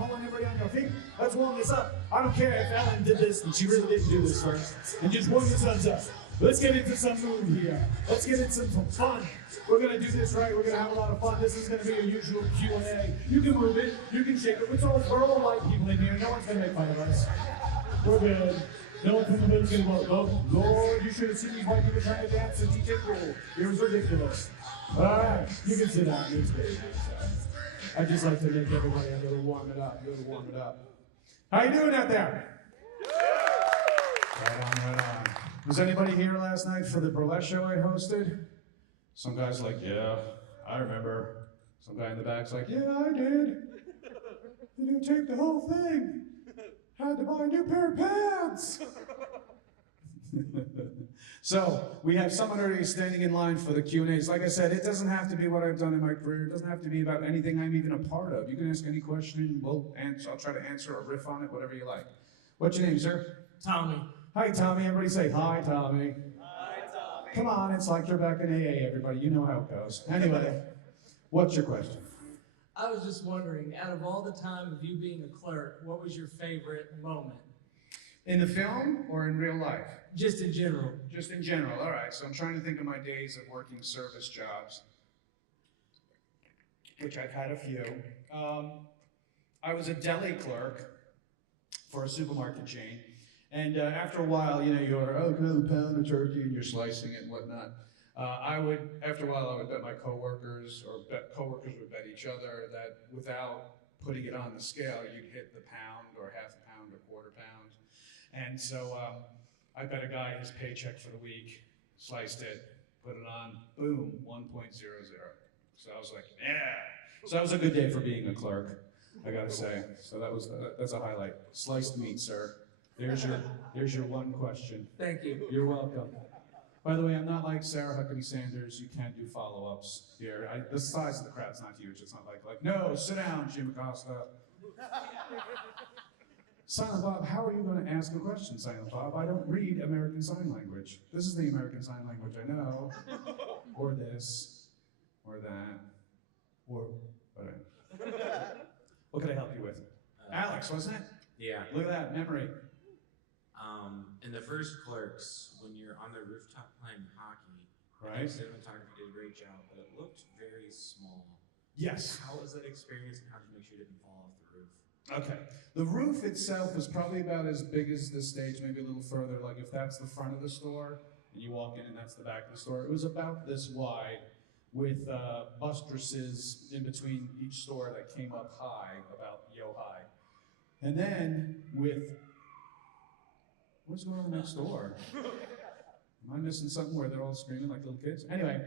pulling everybody on your feet. Let's warm this up. I don't care if Ellen did this and she really didn't do this first. And just warm yourselves up. Let's get into some mood here. Let's get into some fun. We're gonna do this right. We're gonna have a lot of fun. This is gonna be your usual Q&A. You can move it. You can shake it. We're all white people in here. No one's gonna make fun of us. We're good. No one from the hood's gonna go, oh, Lord, you should have seen these white people trying to dance and DJ Cool. It was ridiculous. All right, you can sit down. It's good. I just like to make everybody a little warm it up. How you doing out there? Right on. Was anybody here last night for the burlesque show I hosted? Some guy's like, yeah, I remember. Some guy in the back's like, yeah, I did. They didn't take the whole thing. Had to buy a new pair of pants. So we have someone already standing in line for the Q&As. Like I said, it doesn't have to be what I've done in my career. It doesn't have to be about anything I'm even a part of. You can ask any question. I'll try to answer or riff on it, whatever you like. What's your name, sir? Tommy. Hi, Tommy. Everybody say hi, Tommy. Hi, Tommy. Come on, it's like you're back in AA, everybody. You know how it goes. Anyway, what's your question? I was just wondering, out of all the time of you being a clerk, what was your favorite moment? In the film or in real life? Just in general. Just in general, all right. So I'm trying to think of my days of working service jobs, which I've had a few. I was a deli clerk for a supermarket chain. And after a while, you're, oh, can I have a pound of turkey? And you're slicing it and whatnot. After a while, I would bet my coworkers, or coworkers would bet each other that without putting it on the scale, you'd hit the pound or half a pound or quarter pound. And so I bet a guy his paycheck for the week, sliced it, put it on, boom, 1.00. So I was like, yeah. So that was a good day for being a clerk, I gotta say. So that's a highlight. Sliced meat, sir. There's your one question. Thank you. You're welcome. By the way, I'm not like Sarah Huckabee Sanders. You can't do follow-ups here. The size of the crowd's not huge. It's not like, no, sit down, Jim Acosta. Silent Bob, how are you going to ask a question, Silent Bob? I don't read American Sign Language. This is the American Sign Language I know. Or this, or that, or whatever. What can I help you with? Alex, wasn't it? Yeah. Look at that, memory. In the first Clerks, when you're on the rooftop playing hockey, Right. the cinematography did a great job, but it looked very small. Yes. How was that experience, and how did you make sure it didn't fall off the roof? Okay. The roof itself was probably about as big as the stage, maybe a little further. Like if that's the front of the store, and you walk in and that's the back of the store, it was about this wide, with buttresses in between each store that came up high, about high. And then with, what's going on next door? Am I missing something where they're all screaming like little kids? Anyway,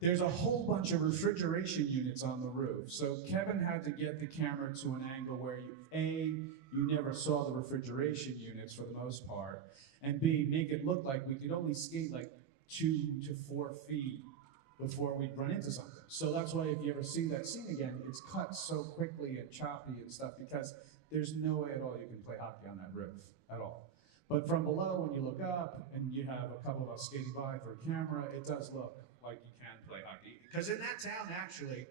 there's a whole bunch of refrigeration units on the roof. So Kevin had to get the camera to an angle where you never saw the refrigeration units for the most part, and B, make it look like we could only skate like 2 to 4 feet before we'd run into something. So that's why if you ever see that scene again, it's cut so quickly and choppy and stuff because there's no way at all you can play hockey on that roof at all. But from below, when you look up and you have a couple of us skating by for a camera, it does look like you can play hockey. Because in that town, actually,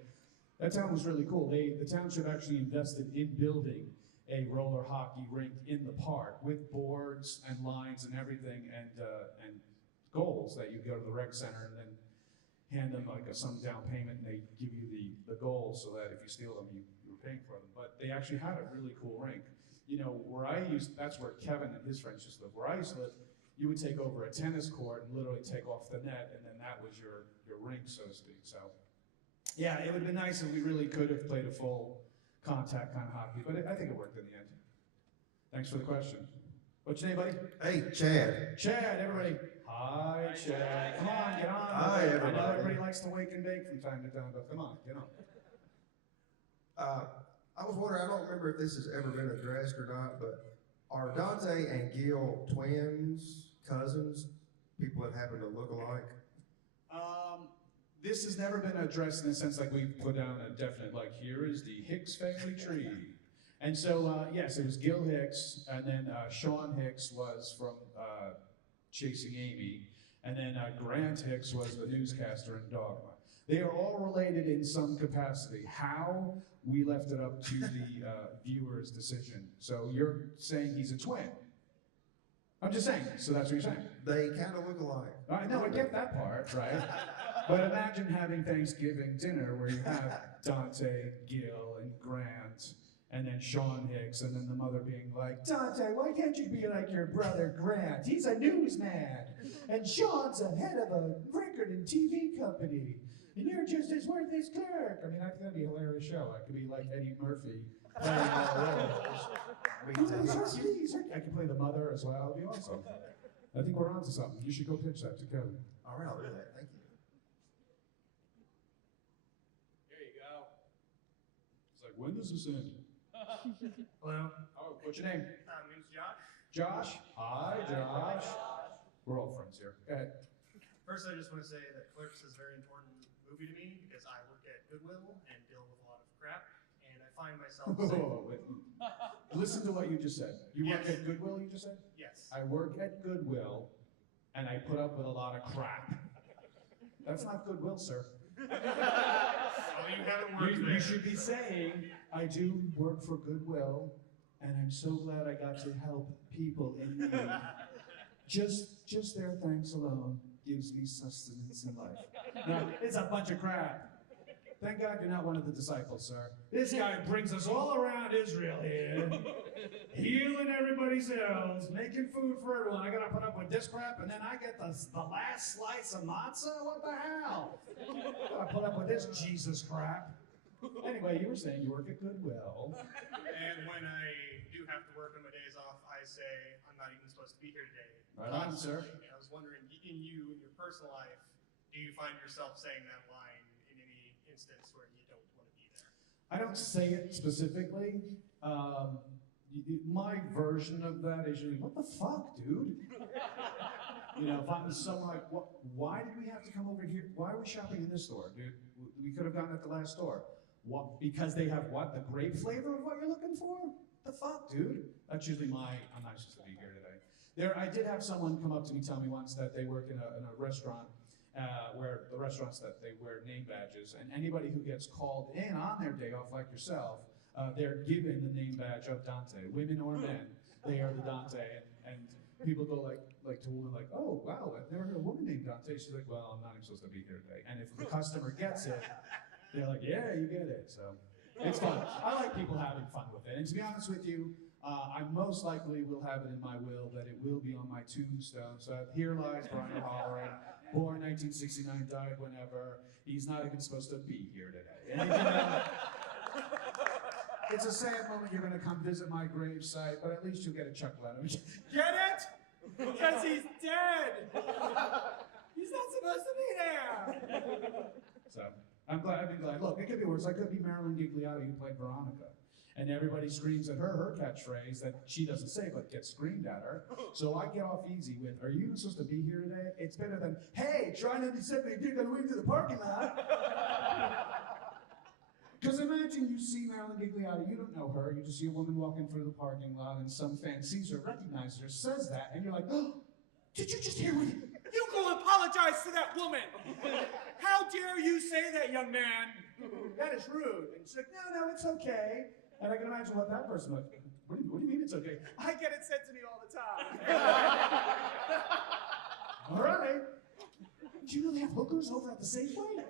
that town was really cool. The township actually invested in building a roller hockey rink in the park with boards and lines and everything and goals that you go to the rec center and then hand them like some down payment and they give you the goals so that if you steal them, you're paying for them. But they actually had a really cool rink. That's where Kevin and his friends used to live. Where I used to live, you would take over a tennis court and literally take off the net, and then that was your rink, so to speak. So, yeah, it would have been nice if we really could have played a full contact kind of hockey, but I think it worked in the end. Thanks for the question. What's your name, buddy? Hey, Chad. Chad, everybody. Hi, Chad. Come on, get on. Hi, everybody. I know everybody likes to wake and bake from time to time, but come on, get on. I was wondering, I don't remember if this has ever been addressed or not, but are Dante and Gil twins, cousins, people that happen to look alike? This has never been addressed in the sense like we put down a definite, like here is the Hicks family tree. And so, yes, it was Gil Hicks, and then Sean Hicks was from Chasing Amy, and then Grant Hicks was the newscaster in Dogma. They are all related in some capacity. How? We left it up to the viewer's decision. So you're saying he's a twin. I'm just saying, so that's what you're saying. They kind of look alike. I know, I get that part, right? But imagine having Thanksgiving dinner where you have Dante, Gil, and Grant, and then Sean Hicks, and then the mother being like, Dante, why can't you be like your brother Grant? He's a newsman, and Sean's the head of a record and TV company, and you're just as worthless clerk. I mean, I think that'd be a hilarious show. I could be like Eddie Murphy. I could play the mother as well. It'd be awesome. I think we're onto something. You should go pitch that to Kevin. All right, I'll do that. Thank you. There you go. It's like, when does this end? Hello. Oh, what's your name? My name's Josh. Josh. Hi, Josh. We're all friends here. Go ahead. First, I just want to say that Clerks is a very important movie to me because I work at Goodwill and deal with a lot of crap, and I find myself saying, Whoa, wait. Listen to what you just said. You work Yes. at Goodwill, you just said? yes. I work at Goodwill, and I put up with a lot of crap. That's not Goodwill, sir. Oh, you haven't worked there. You should be saying, I do work for Goodwill, and I'm so glad I got to help people in need. Just their thanks alone gives me sustenance in life. No, it's a bunch of crap. Thank God you're not one of the disciples, sir. This guy brings us all around Israel here, healing everybody's ills, making food for everyone. I gotta put up with this crap, and then I get the last slice of matzah? What the hell? I put up with this Jesus crap. Anyway, you were saying you work at Goodwill. And when I do have to work on my days off, I say, I'm not even supposed to be here today. Right on, sir. And I was wondering, in your personal life, do you find yourself saying that line in any instance where you don't want to be there? I don't say it specifically. My version of that is usually, what the fuck, dude? You know, if I'm someone like, why did we have to come over here? Why are we shopping in this store, dude? We could have gone at the last store. What? Because they have what? The grape flavor of what you're looking for? The fuck, dude? That's usually I'm not supposed to be here today. I did have someone come up to me tell me once that they work in a restaurant where the restaurants that they wear name badges, and anybody who gets called in on their day off, like yourself, they're given the name badge of Dante. Women or men, they are the Dante. And people go like to a woman like, oh wow, I've never heard a woman named Dante. She's like, well, I'm not even supposed to be here today. And if the customer gets it, they're like, yeah, you get it. So it's fun. I like people having fun with it. And to be honest with you, I most likely will have it in my will that it will be on my tombstone. So here lies Brian Holleran, born 1969, died whenever. He's not even supposed to be here today. And it's a sad moment. You're going to come visit my gravesite, but at least you'll get a chuckle out of it. Get it? Because he's dead. He's not supposed to be there. So I've been glad. Look, it could be worse. I could be Marilyn Gigliotti who played Veronica. And everybody screams at her catchphrase that she doesn't say but gets screamed at her. So I get off easy with, are you even supposed to be here today? It's better than, hey, try 97, you're going to wave to the parking lot. Because imagine you see Marilyn Gigliotti, you don't know her, you just see a woman walking through the parking lot and some fan sees her, recognizes her, says that, and you're like, oh, did you just hear what You go apologize to that woman! How dare you say that, young man? That is rude. And she's like, no, it's okay. And I can imagine what that person would, what do you mean it's okay? I get it said to me all the time. All right. Do you know they have hookers over at the Safeway?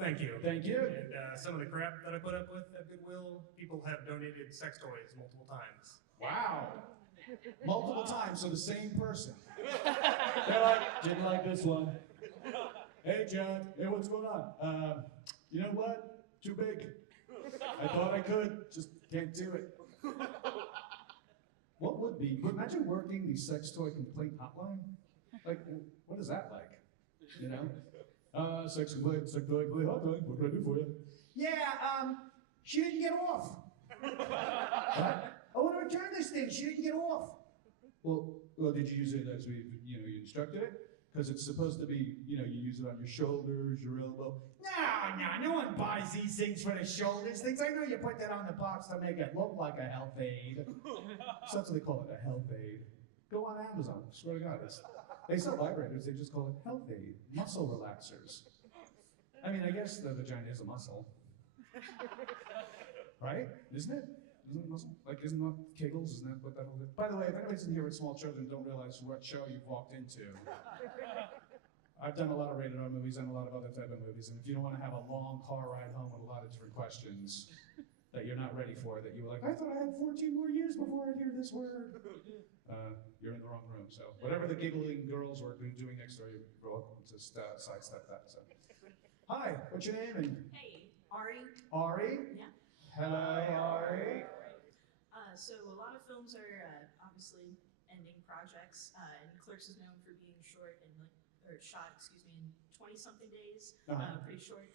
Thank you. Thank you. And some of the crap that I put up with at Goodwill, people have donated sex toys multiple times. Wow. Multiple times, so the same person. They're like, didn't like this one. Hey, John. Hey, what's going on? You know what? Too big. I thought I could, just can't do it. What would be? Imagine working the sex toy complaint hotline. Like, what is that like? You know? Sex toy hotline. What can I do for you? Yeah, she didn't get off. What? I want to return this thing. She didn't get off. Well, did you use it as you instructed it? Because it's supposed to be, you use it on your shoulders, your elbow. No one buys these things for the shoulders. Things I know you put that on the box to make it look like a health aid. So that's what they call it, a health aid. Go on Amazon. Swear to God, They sell vibrators, they just call it health aid, muscle relaxers. I mean, I guess the vagina is a muscle. Right? Isn't it? Isn't it a muscle? Like, isn't that Kegels? Isn't that what that whole is? By the way, if anybody's in here with small children, don't realize what show you've walked into. I've done a lot of rated R movies and a lot of other type of movies, and if you don't want to have a long car ride home with a lot of different questions that you're not ready for, that you were like, I thought I had 14 more years before I'd hear this word, you're in the wrong room. So whatever the giggling girls were doing next door, you're welcome to sidestep that. So, hi, what's your name? And Hey, Ari. Ari? Yeah. Hello, Ari. So a lot of films are obviously ending projects, and Clerks is known for being short and shot, in 20-something days, pretty short.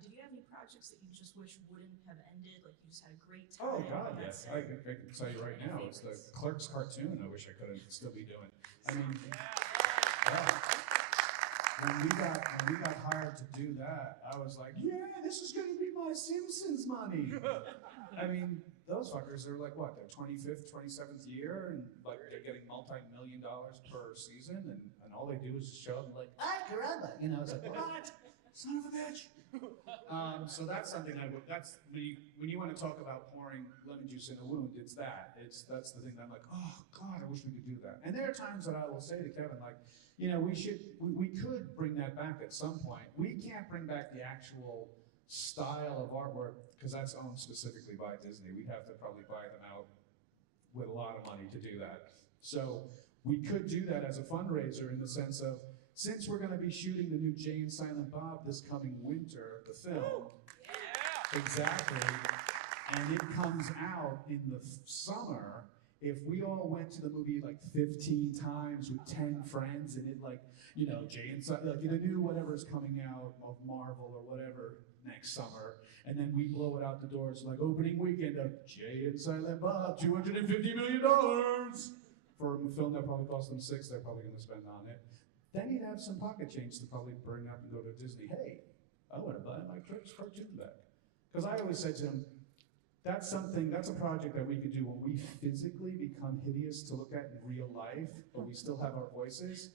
Did you have any projects that you just wish wouldn't have ended? Like you just had a great time? Oh God, yes. I can tell you right now, it's the Clerks cartoon. I wish I could still be doing. I mean, yeah. When we got hired to do that, I was like, yeah, this is going to be my Simpsons money. I mean, those fuckers are like what? Their 25th, 27th year, and like they're getting $multi-million per season, and all they do is show up and like, ay caramba, you know, it's like, what? Son of a bitch. So that's something that's when you want to talk about pouring lemon juice in a wound, that's the thing that I'm like, oh God, I wish we could do that. And there are times that I will say to Kevin, like, you know, we could bring that back at some point. We can't bring back the actual style of artwork because that's owned specifically by Disney. We'd have to probably buy them out with a lot of money to do that. So we could do that as a fundraiser in the sense of, since we're going to be shooting the new Jay and Silent Bob this coming winter, the film, exactly, and it comes out in the summer, if we all went to the movie like 15 times with 10 friends and it like, you know, Jay and Silent, like the new whatever's coming out of Marvel or whatever next summer, and then we blow it out the doors like opening weekend of Jay and Silent Bob, $250 million for a film that probably cost them $6, they're probably going to spend on it. Then he'd have some pocket change to probably bring up and go to Disney. Hey, I want to buy my Clerks cartoon back. Because I always said to him, that's a project that we could do when we physically become hideous to look at in real life, but we still have our voices.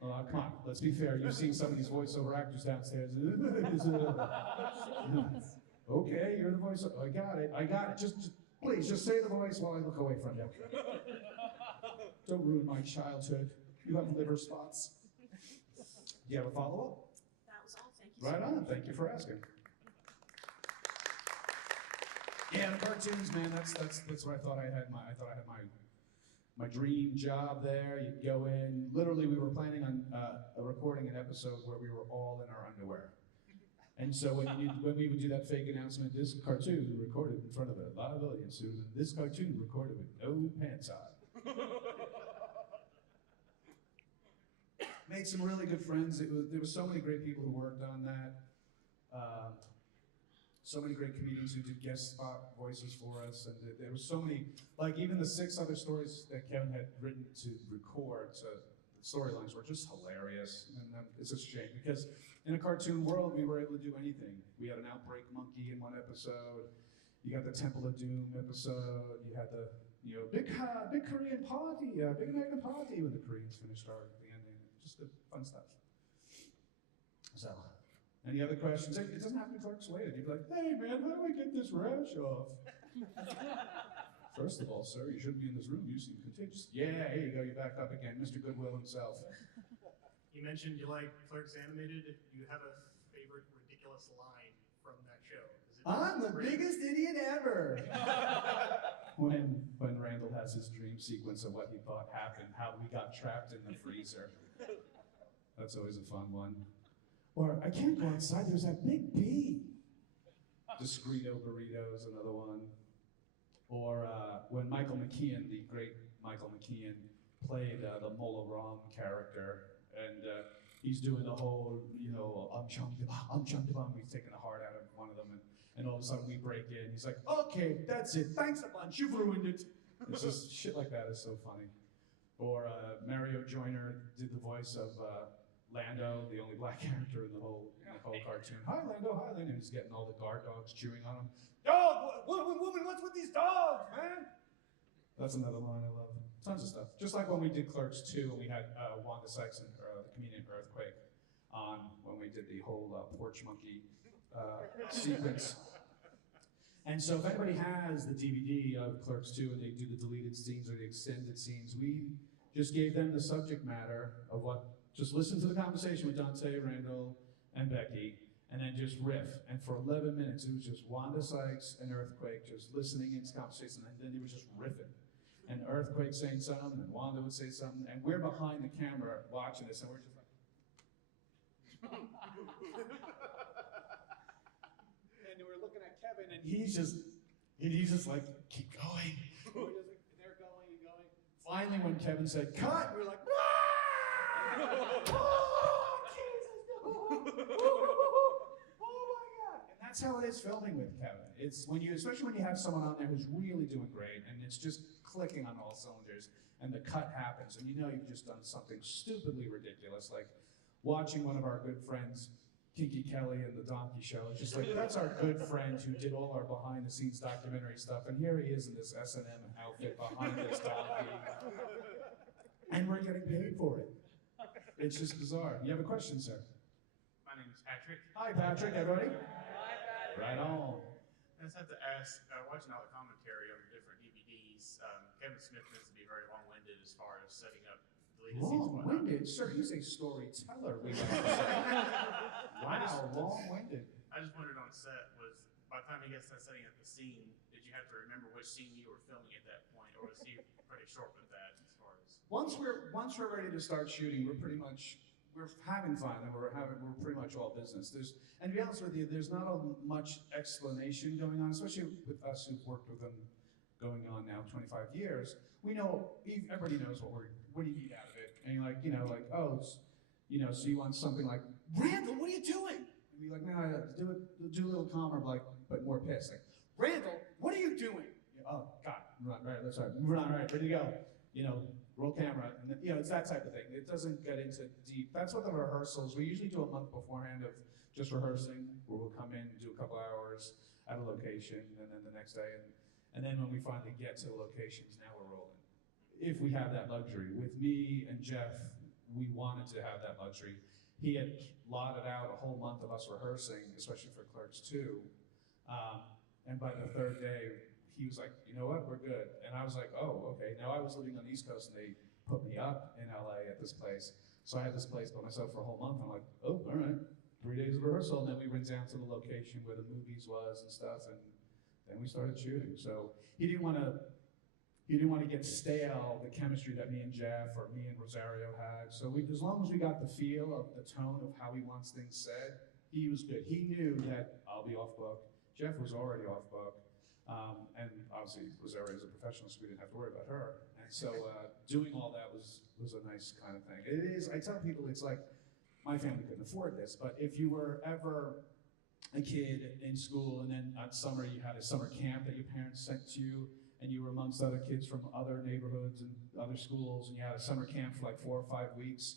Come on, let's be fair. You've seen some of these voiceover actors downstairs. Okay, you're the voice. I got it. Just please, just say the voice while I look away from you. Don't ruin my childhood. You have liver spots. Do you have a follow-up? That was all. Thank you. Right on. Thank you for asking. Yeah, the cartoons, man. That's what I thought I had my dream job there. You'd go in. Literally, we were planning on recording an episode where we were all in our underwear. And so when we would do that fake announcement, this cartoon recorded in front of a live audience, and this cartoon recorded with no pants on. Made some really good friends. There were so many great people who worked on that. So many great comedians who did guest spot voices for us, and there were so many, like even the 6 other stories that Kevin had written to record, so the storylines were just hilarious, and it's a shame, because in a cartoon world, we were able to do anything. We had an outbreak monkey in one episode, you got the Temple of Doom episode, you had the, big Korean party, big American party when the Koreans finished the ending, just the fun stuff. So. Any other questions? It doesn't have to be Clerks related. You'd be like, hey man, how do I get this rash off? First of all, sir, you shouldn't be in this room. You seem contagious. Yeah, here you go. You're back up again. Mr. Goodwill himself. You mentioned you like Clerks animated. Do you have a favorite ridiculous line from that show? I'm the biggest idiot ever. when Randall has his dream sequence of what he thought happened, how we got trapped in the freezer. That's always a fun one. Or, I can't go outside, there's that big bee. Discreto Burritos, another one. Or when Michael McKean, the great Michael McKean, played the Mola Ram character, and he's doing the whole, um-chum-de-bum, he's taking the heart out of one of them, and all of a sudden we break in, he's like, okay, that's it, thanks a bunch, you've ruined it. It's just, shit like that is so funny. Or Mario Joyner did the voice of Lando, the only black character in the whole cartoon. Hi Lando, hi Lando. He's getting all the guard dogs chewing on him. Dog, woman, what's with these dogs, man? That's another line I love. Tons of stuff. Just like when we did Clerks 2 and we had Wanda Sykes and the comedian Earthquake on when we did the whole porch monkey sequence. And so if anybody has the DVD of Clerks 2 and they do the deleted scenes or the extended scenes, we just gave them the subject matter of what, just listen to the conversation with Dante, Randall, and Becky, and then just riff. And for 11 minutes, it was just Wanda Sykes and Earthquake just listening into conversation, and then they were just riffing. And Earthquake saying something, and Wanda would say something, and we're behind the camera watching this, and we're just like... and we're looking at Kevin, and he's just like, keep going. They're going and going. Finally, when Kevin said, cut, we're like, ah! Oh, Jesus, no! Oh my God! And that's how it is filming with Kevin. It's when you, especially when you have someone on there who's really doing great, and it's just clicking on all cylinders, and the cut happens, and you know you've just done something stupidly ridiculous, like watching one of our good friends, Kinky Kelly and the Donkey Show. It's just like, that's our good friend who did all our behind-the-scenes documentary stuff, and here he is in this S&M outfit behind this donkey, and we're getting paid for it. It's just bizarre. You have a question, sir? My name is Patrick. Hi, Patrick, everybody. Right on. I just have to ask, watching all the commentary on the different DVDs, Kevin Smith tends to be very long-winded as far as setting up deleted scenes and whatnot. Long-winded? Sir, he's a storyteller, we like to say. Wow, long-winded. I just wondered on set, by the time he gets to setting up the scene, did you have to remember which scene you were filming at that point, or was he pretty short with that as far as? Once we're ready to start shooting, we're having fun, and we're pretty much all business. And to be honest with you, there's not much explanation going on, especially with us who've worked with them going on now 25 years. We know, everybody knows what do you need out of it, and you're like, so you want something like, Randall, what are you doing? And be like, no, do a little calmer, but more pissed. Like, Randall, what are you doing? Oh God, that's right. We're not right. Ready to go. Roll camera, and it's that type of thing. It doesn't get into deep. That's what the rehearsals. We usually do a month beforehand of just rehearsing, where we'll come in, do a couple hours at a location, and then the next day, and then when we finally get to the locations, now we're rolling. If we have that luxury. With me and Jeff, we wanted to have that luxury. He had lotted out a whole month of us rehearsing, especially for Clerks 2, and by the third day, he was like, you know what, we're good. And I was like, oh, okay. Now I was living on the East Coast and they put me up in LA at this place. So I had this place by myself for a whole month. I'm like, oh, all right, 3 days of rehearsal. And then we went down to the location where the movies was and stuff. And then we started shooting. So he didn't want to get stale, the chemistry that me and Jeff or me and Rosario had. So as long as we got the feel of the tone of how he wants things said, he was good. He knew that I'll be off book. Jeff was already off book. And obviously Rosario is a professional, so we didn't have to worry about her. And so doing all that was a nice kind of thing. It is, I tell people, it's like, my family couldn't afford this, but if you were ever a kid in school and then on summer you had a summer camp that your parents sent to you, and you were amongst other kids from other neighborhoods and other schools, and you had a summer camp for like 4 or 5 weeks,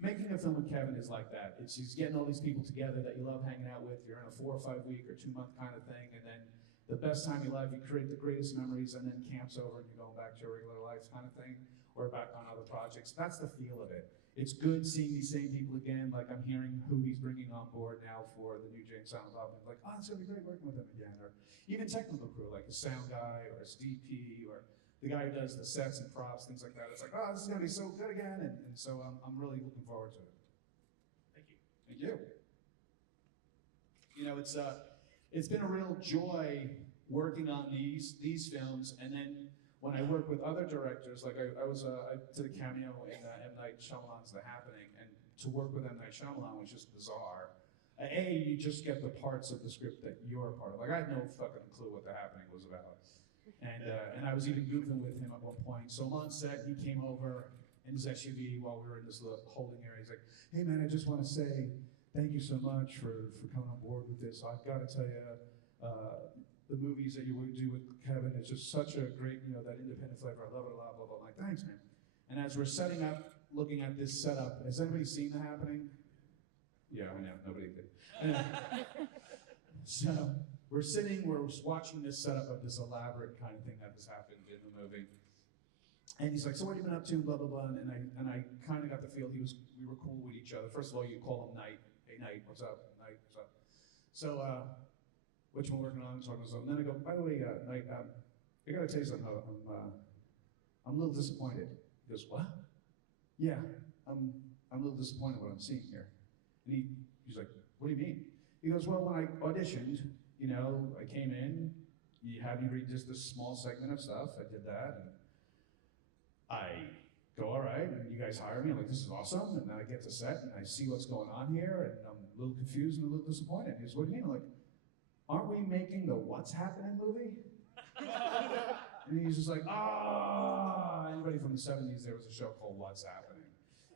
making a film with Kevin is like that. He's getting all these people together that you love hanging out with. You're in a 4 or 5 week or 2 month kind of thing, and then the best time of your life, you create the greatest memories, and then camp's over and you're going back to your regular life kind of thing, or back on other projects. That's the feel of it. It's good seeing these same people again, like I'm hearing who he's bringing on board now for the new Jane Silent Bob. Like, oh, it's gonna be great working with him again. Or even technical crew, like a sound guy, or a DP, or the guy who does the sets and props, things like that. It's like, oh, this is gonna be so good again, and so I'm really looking forward to it. Thank you. Thank you. It's been a real joy working on these films, and then when I work with other directors, like I did a cameo in M. Night Shyamalan's The Happening, and to work with M. Night Shyamalan was just bizarre. You just get the parts of the script that you're a part of. Like, I had no fucking clue what The Happening was about. And I was even goofing with him at one point. So I'm on set, he came over in his SUV while we were in this little holding area. He's like, hey man, I just want to say thank you so much for coming on board with this. I've got to tell you, the movies that you would do with Kevin is just such a great, that independent flavor. I love it a lot, blah, blah, blah. I'm like, thanks, man. And as we're setting up, looking at this setup, has anybody seen The Happening? Yeah, I know, nobody did. So we're watching this setup of this elaborate kind of thing that has happened in the movie. And he's like, so what have you been up to, blah, blah, blah. And I kind of got the feel we were cool with each other. First of all, you call him Knight. Hey, Knight, what's up? Knight, what's up? So, what you been working on? Talking to myself. And then I go, by the way, Knight, I gotta tell you something. I'm a little disappointed. He goes, what? Yeah, I'm a little disappointed what I'm seeing here. And he's like, what do you mean? He goes, well, when I auditioned, you know, I came in, you had me read just this small segment of stuff. I did that, and I go, all right, and you guys hire me. I'm like, this is awesome. And then I get to set, and I see what's going on here, and I'm a little confused and a little disappointed. He goes, what do you mean? I'm like, aren't we making the What's Happening movie? And he's just like, anybody from the 70s, there was a show called What's Happening.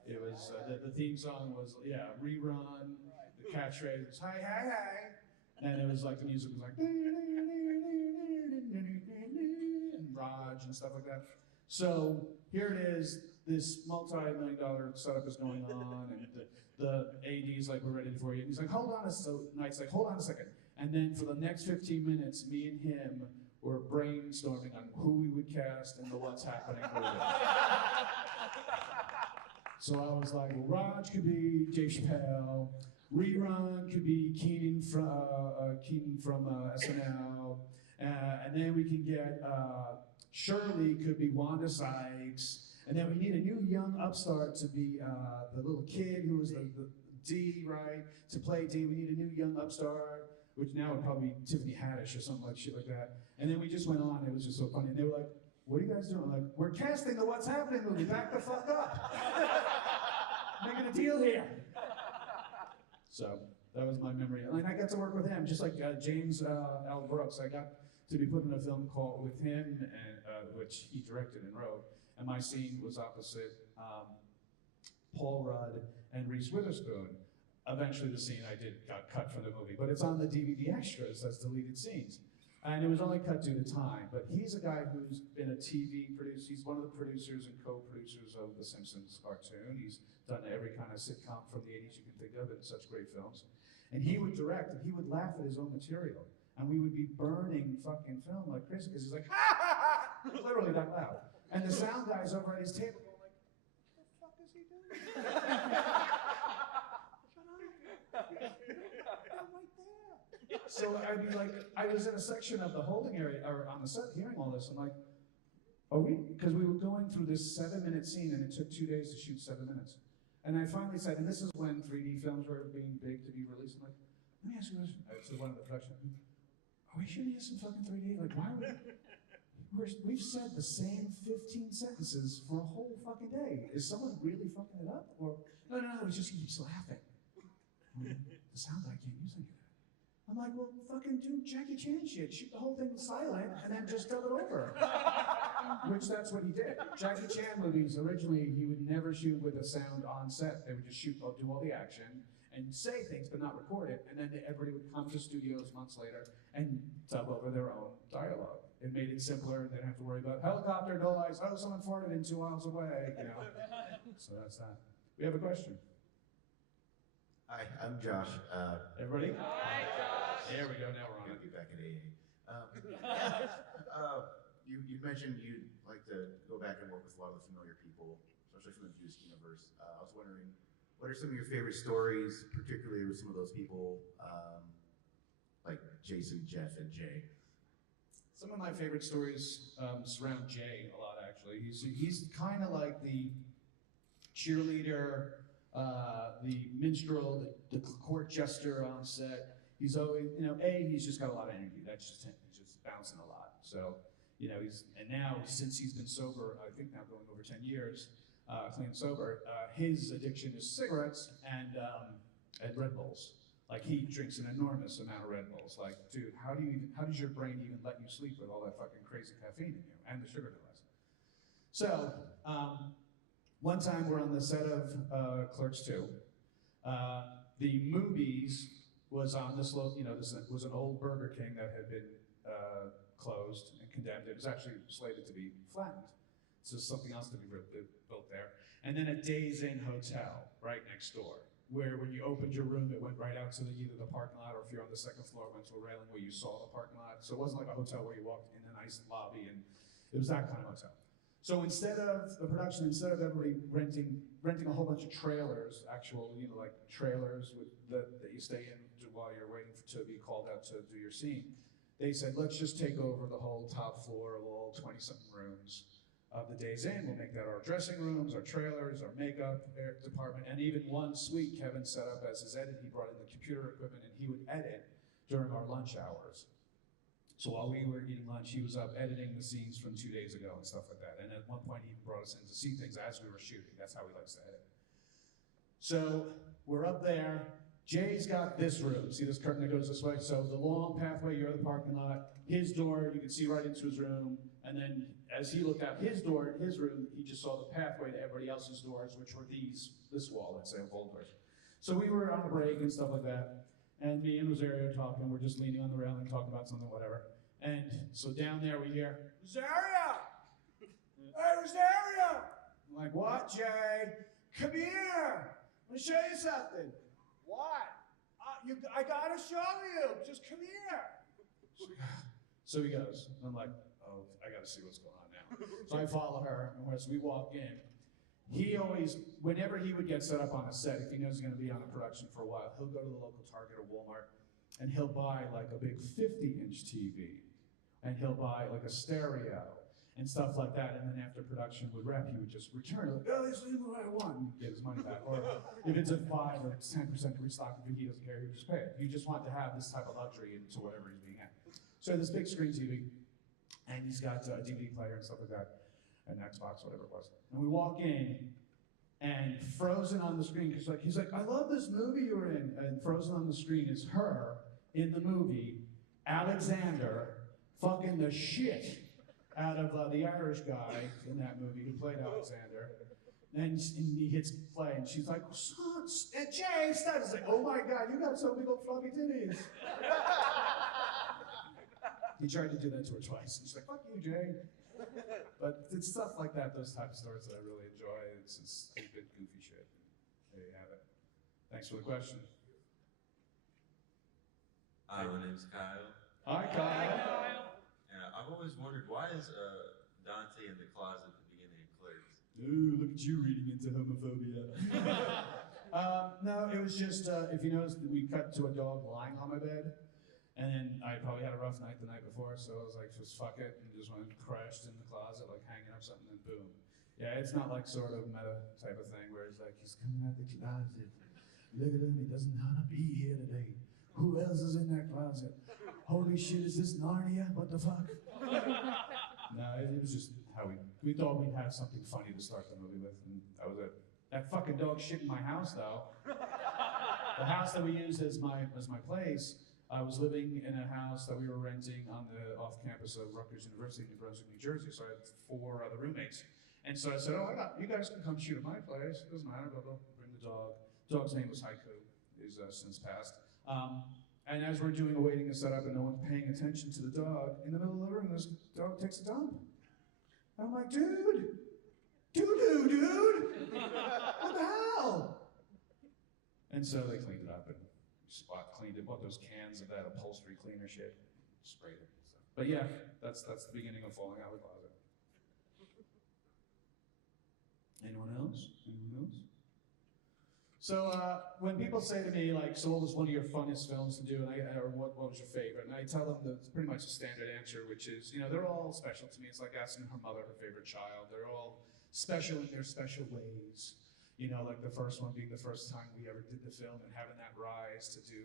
It was, the theme song was, Rerun, the catchphrase was, hi, hi, hi. And it was like, the music was like, and Raj and stuff like that. So here it is, this multi-million-dollar setup is going on, and the AD's like, we're ready for you. And he's like, hold on Knight's like, hold on a second. And then for the next 15 minutes, me and him were brainstorming on who we would cast in the What's Happening movie. So I was like, well, Raj could be Dave Chappelle, Rerun could be Keenan from SNL, and then we can get Shirley could be Wanda Sykes, and then we need a new young upstart to be the little kid who was the D, right? To play D, we need a new young upstart, which now would probably be Tiffany Haddish or something like shit like that. And then we just went on, it was just so funny. And they were like, what are you guys doing? I'm like, we're casting the What's Happening movie, back the fuck up. Making a deal here. So that was my memory. And I got to work with him, just like James L. Brooks. I got to be put in a film called with him, and which he directed and wrote. And my scene was opposite Paul Rudd and Reese Witherspoon. Eventually the scene I did got cut from the movie, but it's on the DVD extras as deleted scenes. And it was only cut due to time, but he's a guy who's been a TV producer. He's one of the producers and co-producers of The Simpsons cartoon. He's done every kind of sitcom from the 80s you can think of, and such great films. And he would direct, and he would laugh at his own material. And we would be burning fucking film like crazy, because he's like, ha ha ha! Literally that loud. And the sound guy's over at his table going like, what the fuck is he doing? So I'd be like, I was in a section of the holding area, or on the set, hearing all this. I'm like, are we? Because we were going through this 7-minute scene, and it took 2 days to shoot 7 minutes. And I finally said, and this is when 3D films were being big to be released. I'm like, let me ask you a question. To one of the production, are we shooting this in fucking 3D? Like, why are we've said the same 15 sentences for a whole fucking day. Is someone really fucking it up? Or no, he just keeps laughing. The sound guy can't use any of that. I'm like, well, fucking do Jackie Chan shit. Shoot the whole thing silent and then just dub it over. Which that's what he did. Jackie Chan movies, originally, he would never shoot with a sound on set. They would just do all the action and say things but not record it. And then everybody would come to studios months later and dub over their own dialogue. It made it simpler. They didn't have to worry about helicopter noise. Oh, someone farted in 2 miles away. You know. So that's that. We have a question. Hi, I'm Josh. Everybody? Hi, Josh. There we go. Now we're on I'll it. get back at AA. You mentioned you'd like to go back and work with a lot of the familiar people, especially from the Askewniverse. I was wondering, what are some of your favorite stories, particularly with some of those people, like Jason, Jeff, and Jay? Some of my favorite stories surround Jay a lot, actually. He's kind of like the cheerleader, the minstrel, the court jester on set. He's always, he's just got a lot of energy. That's just him. He's just bouncing a lot. So, and now, since he's been sober, I think now going over 10 years, clean and sober, his addiction is cigarettes and Red Bulls. Like, he drinks an enormous amount of Red Bulls. Like, dude, how does your brain even let you sleep with all that fucking crazy caffeine in you and the sugar no less? So, one time we're on the set of Clerks 2. The movies was on this little, this was an old Burger King that had been closed and condemned. It was actually slated to be flattened. So something else to be built there. And then a Days Inn hotel right next door, where when you opened your room, it went right out to either the parking lot, or if you're on the second floor, it went to a railing where you saw the parking lot. So it wasn't like a hotel where you walked in a nice lobby, and it was that kind of hotel. So instead of everybody renting a whole bunch of trailers, actual, like trailers that you stay in while you're waiting to be called out to do your scene, they said, let's just take over the whole top floor of all 20-something rooms of the Days Inn. We'll make that our dressing rooms, our trailers, our makeup department, and even one suite Kevin set up as his edit. He brought in the computer equipment and he would edit during our lunch hours. So while we were eating lunch, he was up editing the scenes from 2 days ago and stuff like that. And at one point, he brought us in to see things as we were shooting. That's how he likes to edit. So we're up there. Jay's got this room. See this curtain that goes this way? So the long pathway, you're in the parking lot. His door, you can see right into his room. And then as he looked out his door in his room, he just saw the pathway to everybody else's doors, which were this wall, let's say, of old doors. So we were on a break and stuff like that. And me and Rosario talking, we're just leaning on the railing, talking about something, whatever. And so down there we hear, Rosario! Hey, Rosario! I'm like, what, Jay? Come here! Let me show you something. What? I gotta show you. Just come here. So he goes. I'm like, oh, I gotta see what's going on now. So I follow her, and as we walk in, he always, whenever he would get set up on a set, if he knows he's going to be on a production for a while, he'll go to the local Target or Walmart, and he'll buy like a big 50-inch TV, and he'll buy like a stereo, and stuff like that, and then after production would wrap, he would just return, like, oh, this is what I want, and get his money back. Or if it's a 5 or 10% restock, he doesn't care, he just pay it. You just want to have this type of luxury into whatever he's being at. So this big screen TV, and he's got a DVD player and stuff like that, an Xbox, whatever it was. And we walk in, and frozen on the screen, he's like, I love this movie you were in. And frozen on the screen is her in the movie, Alexander, fucking the shit out of the Irish guy in that movie who played Alexander. And he hits play, and she's like, Jay, stop. He's like, oh my God, you got so big old floppy titties. He tried to do that to her twice, and she's like, fuck you, Jay. But it's stuff like that, those type of stories that I really enjoy. It's stupid, goofy shit. There you have it. Thanks for the question. Hi, my name's Kyle. Hi, Kyle. And I've always wondered, why is Dante in the closet at the beginning of Clerks? Ooh, look at you reading into homophobia. No, it was just, if you noticed, we cut to a dog lying on my bed. And then I probably had a rough night the night before, so I was like, just fuck it, and just went and crashed in the closet, like hanging up something, and boom. Yeah, it's not like sort of meta type of thing where it's like, he's coming out the closet. Look at him, he doesn't want to be here today. Who else is in that closet? Holy shit, is this Narnia? What the fuck? No, it was just how we thought we'd have something funny to start the movie with, and that was it. That fucking dog shit in my house, though. The house that we used as my place, I was living in a house that we were renting on the off campus of Rutgers University in New Brunswick, New Jersey. So I had 4 other roommates. And so I said, oh, you guys can come shoot at my place. It doesn't matter, blah, blah. Bring the dog. Dog's name was Haiku. He's since passed. And as we're doing a waiting and setup and no one's paying attention to the dog, in the middle of the room, this dog takes a dump. And I'm like, dude! Dude! What the hell? And so they cleaned it up and spot cleaned it, bought those cans of that upholstery cleaner shit, sprayed it. So. But yeah, that's the beginning of falling out of the closet. Anyone else? So when people say to me, like, so what was one of your funnest films to do, or what was your favorite? And I tell them it's pretty much a standard answer, which is, they're all special to me. It's like asking her mother her favorite child. They're all special in their special ways. Like the first one being the first time we ever did the film and having that rise to do,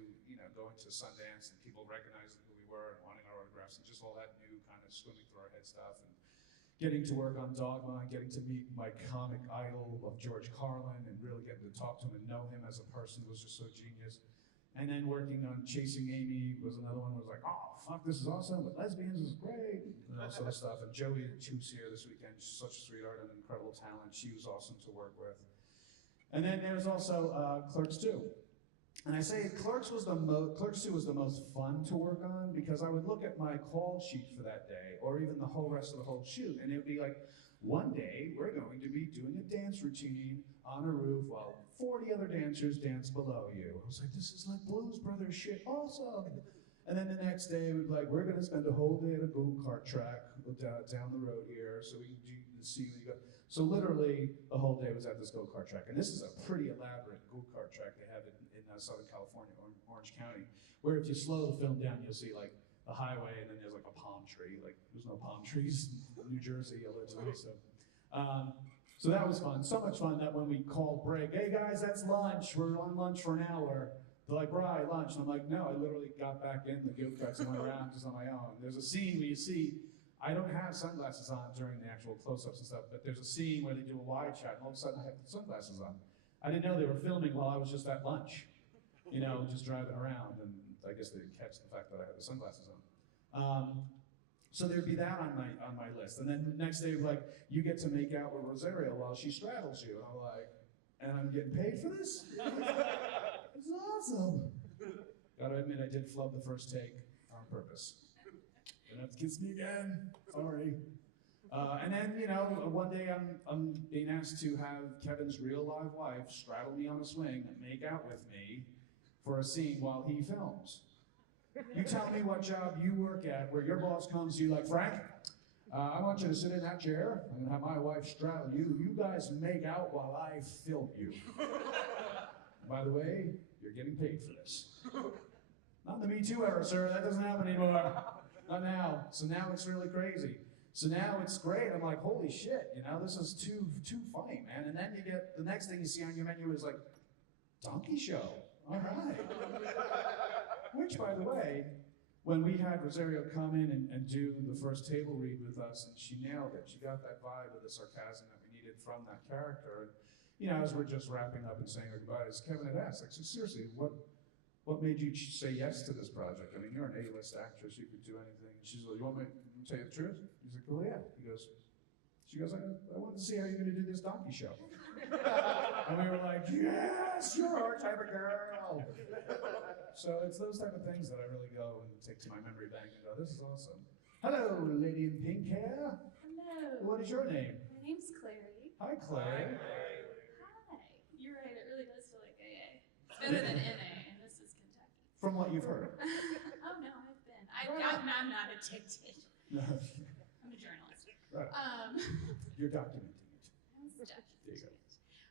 going to Sundance and people recognizing who we were and wanting our autographs and just all that new kind of swimming through our head stuff and getting to work on Dogma and getting to meet my comic idol of George Carlin and really getting to talk to him and know him as a person was just so genius. And then working on Chasing Amy was another one where I was like, oh, fuck, this is awesome, but Lesbians is great, and all sort of stuff. And Joey, who's here this weekend, she's such a sweetheart and an incredible talent. She was awesome to work with. And then there was also Clerks 2. And I say Clerks 2 was the most fun to work on because I would look at my call sheet for that day, or even the whole rest of the whole shoot, and it would be like, one day we're going to be doing a dance routine on a roof while 40 other dancers dance below you. I was like, this is like Blues Brothers shit, awesome. And then the next day we'd be like, we're going to spend a whole day at a go-kart track down the road here so we can do can see when you go. So literally, the whole day was at this go-kart track. And this is a pretty elaborate go-kart track they have in Southern California, Orange County, where if you slow the film down, you'll see like the highway, and then there's like a palm tree. Like, there's no palm trees in New Jersey, allegedly. So that was fun. So much fun that when we called break, hey guys, that's lunch. We're on lunch for an hour. They're like, right, lunch. And I'm like, no, I literally got back in the go-karts and went around just on my own. There's a scene where you see, I don't have sunglasses on during the actual close-ups and stuff, but there's a scene where they do a wide shot, and all of a sudden I have the sunglasses on. I didn't know they were filming while I was just at lunch, you know, just driving around, and I guess they didn't catch the fact that I had the sunglasses on. So there'd be that on my list, and then the next day, like, you get to make out with Rosario while she straddles you, and I'm like, and I'm getting paid for this? It's awesome. Gotta admit, I did flub the first take on purpose. Gonna have to kiss me again. Sorry. And then, you know, one day I'm being asked to have Kevin's real live wife straddle me on a swing and make out with me for a scene while he films. You tell me what job you work at where your boss comes to you like, Frank, I want you to sit in that chair. I'm gonna have my wife straddle you. You guys make out while I film you. By the way, you're getting paid for this. Not in the Me Too era, sir. That doesn't happen anymore. Not now. So now it's really crazy. So now it's great. I'm like, holy shit, you know, this is too funny, man. And then you get, the next thing you see on your menu is like, donkey show. All right. Which, by the way, when we had Rosario come in and do the first table read with us, and she nailed it. She got that vibe of the sarcasm that we needed from that character. And, you know, as we're just wrapping up and saying our goodbyes, Kevin had asked, like, so seriously, what made you say yes to this project? I mean, you're an A-list actress, you could do anything. And she's like, you want me to tell you the truth? He's like, well, yeah. She goes, I wanted to see how you're gonna do this donkey show. And we were like, yes, you're our type of girl. So it's those type of things that I really go and take to my memory bank and go, this is awesome. Hello, lady in pink hair. Hello. What is your name? My name's Clary. Hi, Claire. Hi. You're right, it really does feel like AA. It's better than NA, and this is Kentucky. From what you've heard. Oh no, I've been. I'm not addicted. No. I'm a journalist. Right. You're documenting it. I'm documenting There you go. it.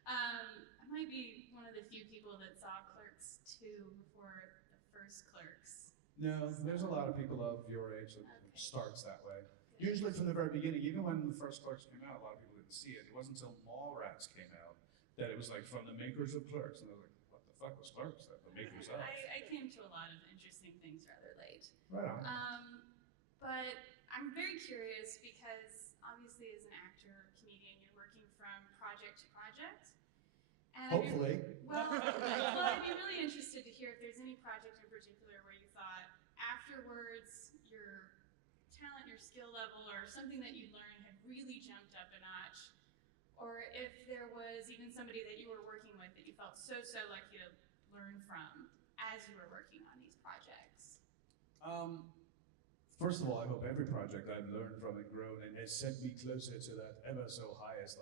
I might be one of the few people that saw Clerks 2 before the first Clerks. No, there's a lot of people of your age that starts that way. Good. Usually from the very beginning, even when the first Clerks came out, a lot of people didn't see it. It wasn't until Mallrats came out that it was like from the makers of Clerks. And I was like, what the fuck was Clerks? The makers of. I came to a lot of interesting things rather late. Right on. But I'm very curious because obviously as an actor or comedian, you're working from project to project. And Hopefully. I'd be really interested to hear if there's any project in particular where you thought afterwards your talent, your skill level, or something that you learned had really jumped up a notch. Or if there was even somebody that you were working with that you felt so lucky to learn from as you were working on these projects. First of all, I hope every project I've learned from and grown and has sent me closer to that ever so highest,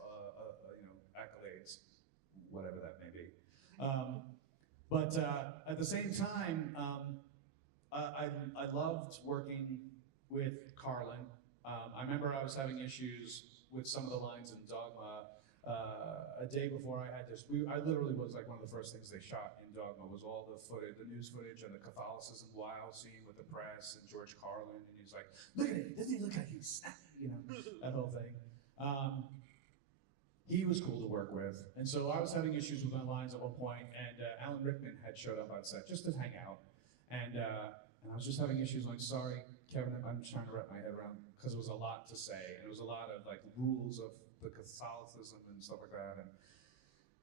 accolades, whatever that may be. But at the same time, I loved working with Carlin. I remember I was having issues with some of the lines in Dogma. A day before I had this, I literally was like one of the first things they shot in Dogma was all the footage, the news footage and the Catholicism wild scene with the press and George Carlin, and he's like, look at it, doesn't he look like he's, you know, that whole thing. He was cool to work with, and so I was having issues with my lines at one point, and Alan Rickman had showed up on set just to hang out, and I was just having issues like, sorry, Kevin, I'm just trying to wrap my head around, because it was a lot to say, and it was a lot of like rules of the Catholicism and stuff like that. And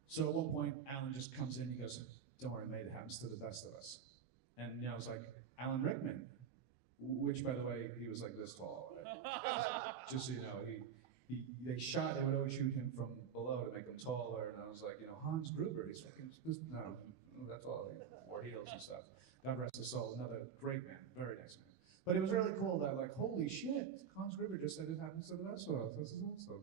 so at one point, Alan just comes in, he goes, don't worry, mate, it happens to the best of us. And you know, I was like, Alan Rickman, which by the way, he was like this tall. Just so you know, they would always shoot him from below to make him taller, and I was like, you know, Hans Gruber, he's fucking, no, that's all, he wore heels and stuff. God rest his soul, another great man, very nice man. But it was really cool that like, holy shit, Hans Gruber just said it happens to the best of us, this is awesome.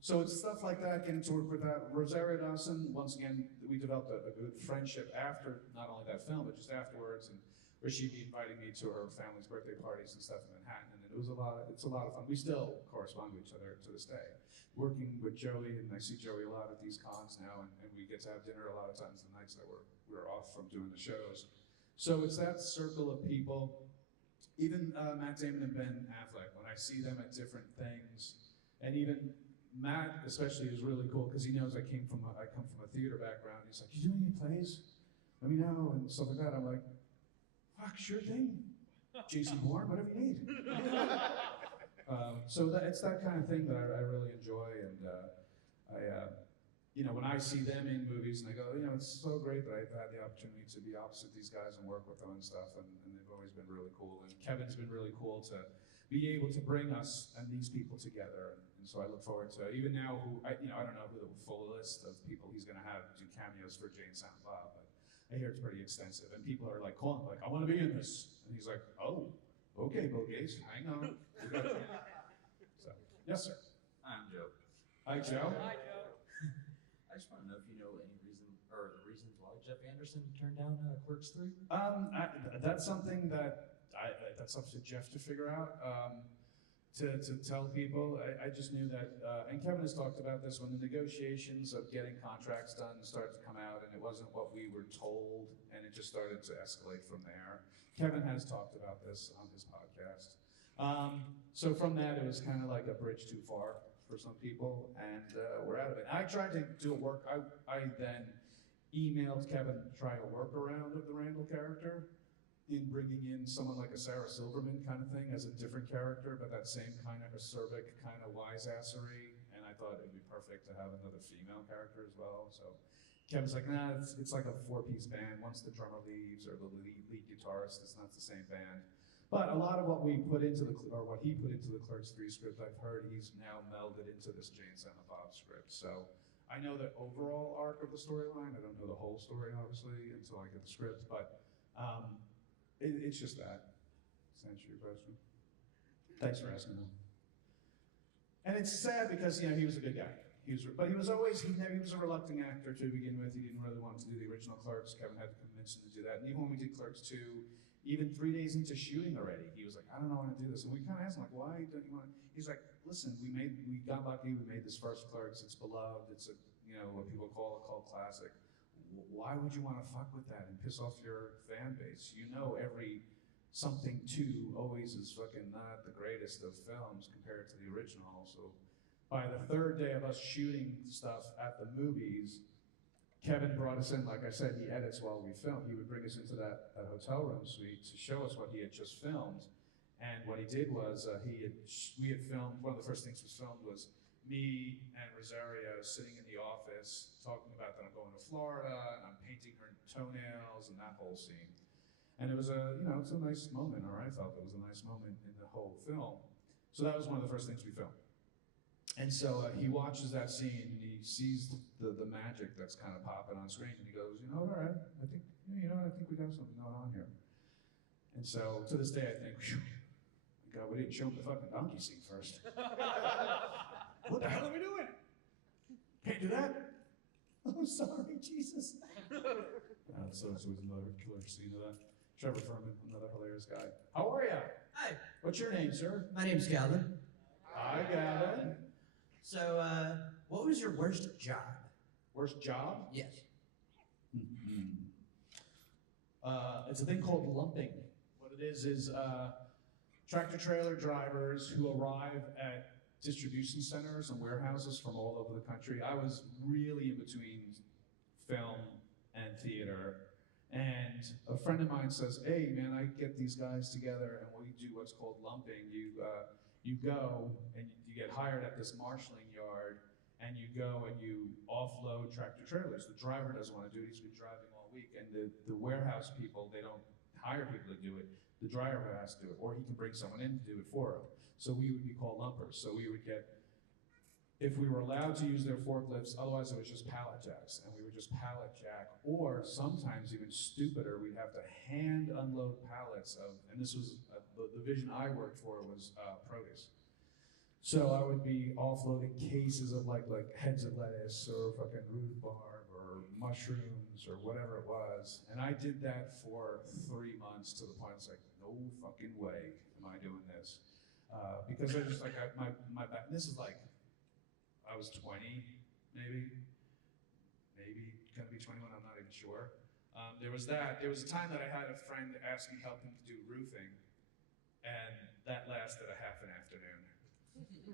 So it's stuff like that, getting to work with that. Rosario Dawson, once again, we developed a good friendship after not only that film, but just afterwards. And where she'd be inviting me to her family's birthday parties and stuff in Manhattan, and it's a lot of fun. We still correspond with each other to this day. Working with Joey, and I see Joey a lot at these cons now, and we get to have dinner a lot of times the nights that we're off from doing the shows. So it's that circle of people. Even Matt Damon and Ben Affleck, when I see them at different things, and even Matt especially is really cool because he knows I come from a theater background. He's like, "You doing any plays? Let me know," and stuff like that. I'm like, "Fuck, sure thing. Jason Bourne, whatever you need." So it's that kind of thing that I really enjoy, and when I see them in movies and I go, it's so great that I've had the opportunity to be opposite these guys and work with them and stuff, and they've always been really cool. And Kevin's been really cool to be able to bring us and these people together, and so I look forward to, even now, I don't know who the full list of people he's going to have do cameos for Jane Silent Bob, but I hear it's pretty extensive, and people are like calling, like, "I want to be in this," and he's like, "Oh, okay, Bill Gates, hang on." So, yes, sir. I'm Joe. Hi, Joe. I just want to know if you know any reason or the reasons why Jeff Anderson turned down Clerks 3. That's something that's up to Jeff to figure out. To tell people, I just knew that, and Kevin has talked about this, when the negotiations of getting contracts done started to come out, and it wasn't what we were told, and it just started to escalate from there. Kevin has talked about this on his podcast. So from that, it was kind of like a bridge too far for some people, and we're out of it. I tried to do a work. I then emailed Kevin to try a workaround of the Randall character in bringing in someone like a Sarah Silverman kind of thing as a different character, but that same kind of acerbic kind of wise-assery, and I thought it'd be perfect to have another female character as well. So Kevin's like, "Nah, it's like a four-piece band. Once the drummer leaves or the lead guitarist, it's not the same band." But a lot of what he put into the Clerks 3 script, I've heard he's now melded into this Jane Silent Bob script. So I know the overall arc of the storyline. I don't know the whole story, obviously, until I get the script, but it's just that. Does that answer your question? Thanks for asking though. And it's sad because, he was a good guy. But he was a reluctant actor to begin with. He didn't really want to do the original Clerks. Kevin had to convince him to do that. And even when we did Clerks 2, even 3 days into shooting already, he was like, "I don't know how to do this." And we kind of asked him, like, "Why don't you want to?" He's like, "Listen, we got lucky. We made this first Clerks. It's beloved. It's what people call a cult classic. Why would you want to fuck with that and piss off your fan base? Every something 2 always is fucking not the greatest of films compared to the original." So by the 3rd day of us shooting stuff at the movies, Kevin brought us in. Like I said, he edits while we film. He would bring us into that hotel room suite to show us what he had just filmed. And what he did was we had filmed, one of the first things we filmed was me and Rosario sitting in the office talking about that I'm going to Florida and I'm painting her toenails and that whole scene. And it was it's a nice moment, or I felt it was a nice moment in the whole film. So that was one of the first things we filmed. And so he watches that scene and he sees the magic that's kind of popping on screen, and he goes, "All right, I think we got something going on here." And so to this day, I think, "Whew, God, we didn't show him the fucking donkey scene first." What the hell are we doing? Can't do that. Oh, sorry, Jesus. So it was another killer scene of that. Trevor Furman, another hilarious guy. How are ya? Hi. What's your name, sir? My name's Galvin. Hi, Gavin. So, what was your worst job? Worst job? Yes. It's a thing called lumping. What it is tractor trailer drivers who arrive at distribution centers and warehouses from all over the country. I was really in between film and theater, and a friend of mine says, "Hey man, I get these guys together and we do what's called lumping. You go and you get hired at this marshalling yard, and you go and you offload tractor trailers. The driver doesn't want to do it. He's been driving all week, and the warehouse people, they don't hire people to do it. The driver has to do it, or he can bring someone in to do it for him. So we would be called lumpers. So we would get, if we were allowed to use their forklifts, otherwise it was just pallet jacks, and we would just pallet jack, or sometimes even stupider, we'd have to hand unload pallets of, and this was, the division I worked for was produce. So I would be offloading cases of like heads of lettuce or fucking rhubarb or or mushrooms or whatever it was. And I did that for 3 months to the point I was like, no fucking way am I doing this. Because I just like, my back, this is like, I was 20, maybe gonna be 21, I'm not even sure. There was that. There was a time that I had a friend ask me help him to do roofing, and that lasted a half an afternoon.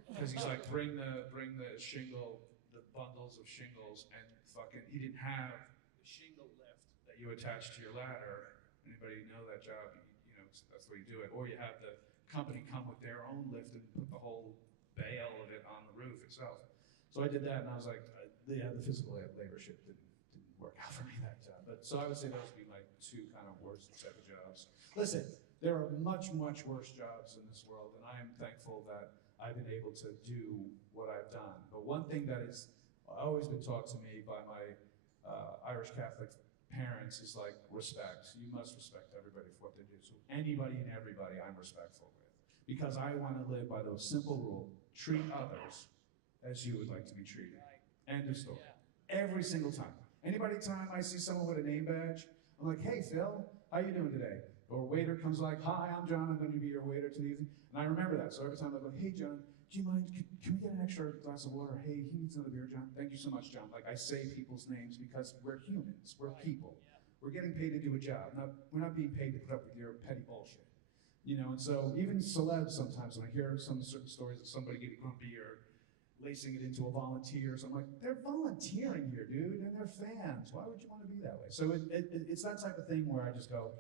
Because he's like, bring the shingle, the bundles of shingles, and fucking, he didn't have the shingle lift that you attach to your ladder. Anybody know that job? You know, that's the way you do it. Or you have the company come with their own lift and put the whole bale of it on the roof itself. So I did that, and I was like, the physical labor shit didn't work out for me, that job. But so I would say those would be my two kind of worst set of jobs. Listen, there are much, much worse jobs in this world, and I am thankful that I've been able to do what I've done. But one thing that is always been taught to me by my Irish Catholic parents is like respect. You must respect everybody for what they do. So anybody and everybody I'm respectful with. Because I want to live by those simple rules. Treat others as you would like to be treated. End of story. Every single time. Time I see someone with a name badge, I'm like, hey, Phil, how you doing today? Or a waiter comes like, hi, I'm John, I'm going to be your waiter to the evening. And I remember that. So every time I go, hey, John, do you mind, can we get an extra glass of water? Hey, he needs another beer, John. Thank you so much, John. Like, I say people's names because we're humans. We're people. We're getting paid to do a job. We're not being paid to put up with your petty bullshit. You know, and so even celebs sometimes, when I hear some certain stories of somebody getting grumpy or lacing it into a volunteer, so I'm like, they're volunteering here, dude, and they're fans. Why would you want to be that way? So it's that type of thing where I just go,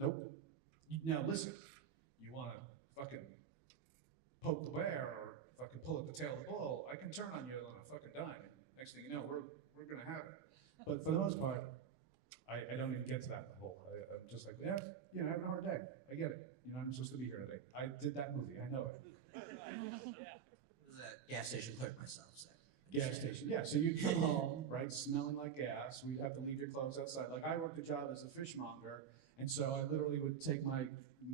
nope. Now listen, you want to fucking poke the bear or fucking pull at the tail of the bull, I can turn on you on a fucking dime. Next thing you know, we're gonna have it. But for the most part, I don't even get to that whole. I'm just like, yeah, you know, having a hard day. I get it. You know, I'm supposed to be here today. I did that movie. I know it. Gas station clerk myself, so. Gas station, yeah. So you'd come home, right, smelling like gas. We'd have to leave your clothes outside. Like I worked a job as a fishmonger, and so I literally would take my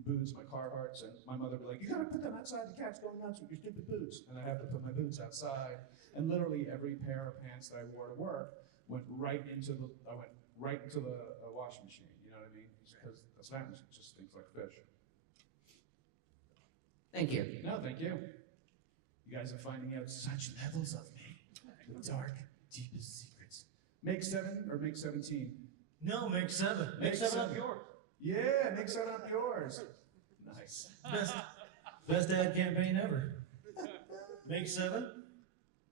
boots, my Carhartts, and my mother would be like, you gotta put them outside, the cat's going nuts with your stupid boots. And I'd have to put my boots outside, and literally every pair of pants that I wore to work went right into the washing machine, you know what I mean? Because that's what happens, it just stinks like fish. Thank you. No, thank you. You guys are finding out such levels of me. The dark, deepest secrets. Make 7 or make 17? No, make 7. Make 7 up yours. Yeah, make 7 up yours. Nice. Best ad campaign ever. Make 7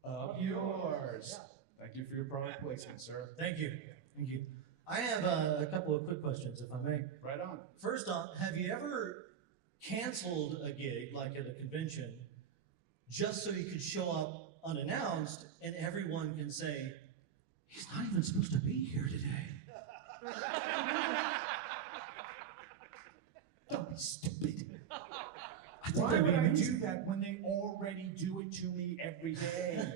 up yours. Thank you for your product placement, sir. Thank you. Thank you. I have a couple of quick questions, if I may. Right on. First off, have you ever canceled a gig, like at a convention, just so you could show up unannounced and everyone can say, he's not even supposed to be here today? Don't be stupid. Why would I do that when they already do it to me every day?